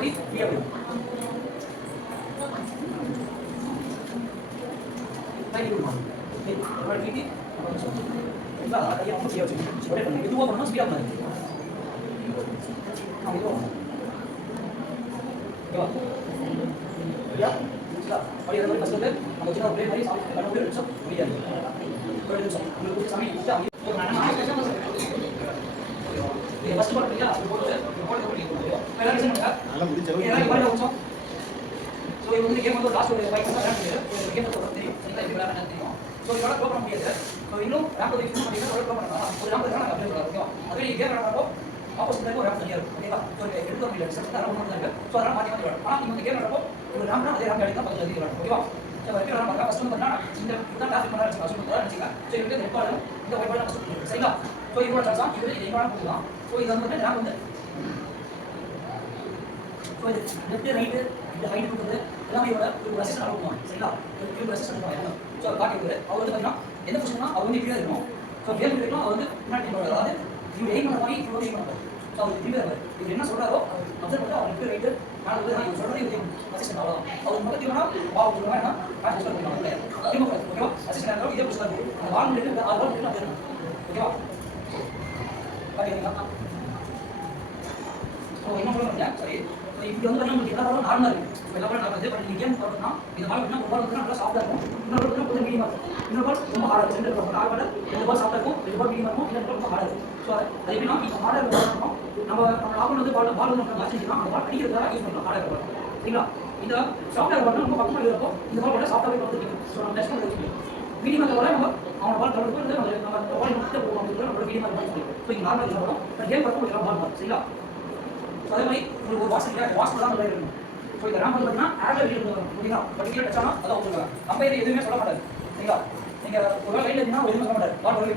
எப்படி ஃப்ரீயாக போயிடும். மெதுவாக பண்ணணும், ஸ்பீடாக பண்ணாது. ஓகேவா? சரியா? அப்படியே மாதிரி ஃபஸ்ட்டு வந்து நம்ம சின்ன பிளே மாதிரி சாப்பிட்டு 2 நிமிஷம் முடியாது. 2 நிமிஷம் உங்களுக்கு சாமி கொடுத்து அப்படியே ஒரு ஃபஸ்ட் பால் இல்லையா? அது போட்டு போட்டு பண்ணிக்கலாம். வேற என்ன பண்ணுங்க? நல்லா முடிச்சவங்க. எல்லாரும் பால் கொஞ்சம். ஸோ இது வந்து கேம் வந்து லாஸ்ட் ஒரு 5 நிமிஷம் விளையாட முடியாது. கேம் வந்து தெரியும். சரிங்களா? எப்படி விளையாடணும்னு தெரியும். ஸோ இதோட க்ளோ பண்ண முடியாது. ஸோ இன்னும் ரேம்ப் வந்து யூஸ் பண்ணிங்கன்னா க்ளோ பண்ணலாம். ஒரு ரேம்ப் தான் அப்ளை பண்ணலாம். ஓகேவா? அதுவே நீங்க கேம் விளையாடுறப்போ ஆப்போசிட் ஒரு ரேம்ப் தனியாக இருக்கும். ஓகேவா? ஸோ எடுத்து வர முடியாது. செட் ரேம்ப் மட்டும் தான் இருக்கு. ஸோ அதெல்லாம் மாற்றி விளையாடலாம். ஆனால் நீங்க வந்து கேம் விளையாடுறப்போ ஒரு ரேம்ப்னா அதே ரேம்ப் அடிக்கலாம் கொஞ்சம் அதிகம் விளையாடலாம். ஓகேவா? ஸோ எப்படி விளையாடலாம்? ஃபர்ஸ்ட் வந்து பார்த்தா இந்த இதுதான் டாஸ்க் பண்ண வச்சுக்கலாம். ஸோ வச்சுக்கலாம். ஸோ இது ரெட் பால் இந்த ஒயிட் பால் ஃபர்ஸ்ட் பண்ணுங்க. சரிங்களா? ஸோ இதோட சான்ஸ் தான் இது எங்க வேணாலும் போடலாம். ஸோ இது வந்து ரேம்ப் வந்து ஸோ இது லெஃப்ட் ரைட்டு இந்த ஹைட் கொடுக்குறது எல்லாமே ஒரு அசிஸ்டன்ட் ஆகும். சரிங்களா? ஒரு அசிஸ்டன்ட் ஆகும். ஸோ காட்டிடுவாரு. அவர் வந்து பார்த்தீங்கன்னா எந்த பொசிஷனா அவர் வந்து இப்படியே இருக்கும். ஸோ கேம் கிடைக்கலாம் அவர் வந்து முன்னாடி அதாவது இவர் எய்ம் பண்ண மாதிரி இவர் எய்ம் பண்ணுவார். ஸோ அவர் இப்படியே இருப்பார். இவர் என்ன சொல்றாரோ அப்சர்வ் பண்ணி அவர் லெஃப்ட் ரைட்டு நான் வந்து இவர் சொல்றது இவர் அசிஸ்டன்ட் அவ்வளோதான். அவர் பக்கத்துலனா பால் கொடுக்கணும் என்ன ட்ரான்ஸ்ஃபர் பண்ணுவாங்க. ஓகேவா? அசிஸ்டன்ட் ஆகிறோம் இதே பொசிஷன் இருக்கு. அந்த பால் பண்ணிட்டு ஆறு பால் பண்ணிட்டு அப்படியே ஓகேவா? பாத்தீங்களா? ஸோ என்ன பண்ணுவாங்க? சரி இப்படி வந்து பார்த்தீங்கன்னா எல்லா பாலும் நார்மலாக இருக்குது. எல்லா பாலும் நார்மல். பட் நீங்கள் கேம் பார்த்தோம்னா இந்த பால் வந்து ஒரு பால் வந்து நல்லா சாஃப்டாக இருக்கும். இன்னொரு பால் கொஞ்சம் மீடியமாக இருக்கும். இன்னொரு பால் ரொம்ப ஹார்டாக இருக்கும். ரெண்டு பால் 4 பால் 2 பால் சாஃப்டாக இருக்கும். 2 பால் மீடியமாக இருக்கும். 2 பால் ரொம்ப ஹார்டாக இருக்கும். ஸோ அது எப்படின்னா இப்போ ஹார்டாக இருக்கும் நம்ம லாபம் வந்து பால் வந்து நம்ம வச்சுக்கலாம். அந்த பால் அடிக்கிறதுக்காக யூஸ் பண்ணலாம் ஹார்டாக இருக்கும். சரிங்களா? இந்த சாஃப்டாக பால் நம்ம பக்கமாக இருக்கும். இந்த பால் கூட சாஃப்டாகவே வந்து நிற்கும். ஸோ நம்ம டெஸ்ட் பண்ணி வச்சுக்கலாம். மீடியமாக பால் நம்ம அவனை பால் தவிர்த்து வந்து நம்ம பால் மட்டும் போடுவோம் அப்படின்னு நம்மளோட மீடியமாக பால் சொல்லிடும். ஸோ இங்கே நார்மலாக யூஸ் பண்ணுவோம். பட் கேம் பார்க்கும் போது பால் சரிங்களா? ஸோ அதே மாதிரி உங்களுக்கு ஒரு வாட்ஸ் இல்லையா? வாட்ஸ் தான் நல்லா இருக்கும். ஸோ இந்த ரேம்ப் வந்து பார்த்தீங்கன்னா ஏர்ல வெளியே இருக்கும். ஓகேங்களா? பட் கீழே டச் ஆனால் அதான் உங்களுக்கு அம்பையர் எதுவுமே சொல்ல மாட்டாரு. சரிங்களா? நீங்கள் ஒரு லைனில் இருந்தீங்கன்னா எதுவுமே சொல்ல மாட்டாரு. பால் வெளியே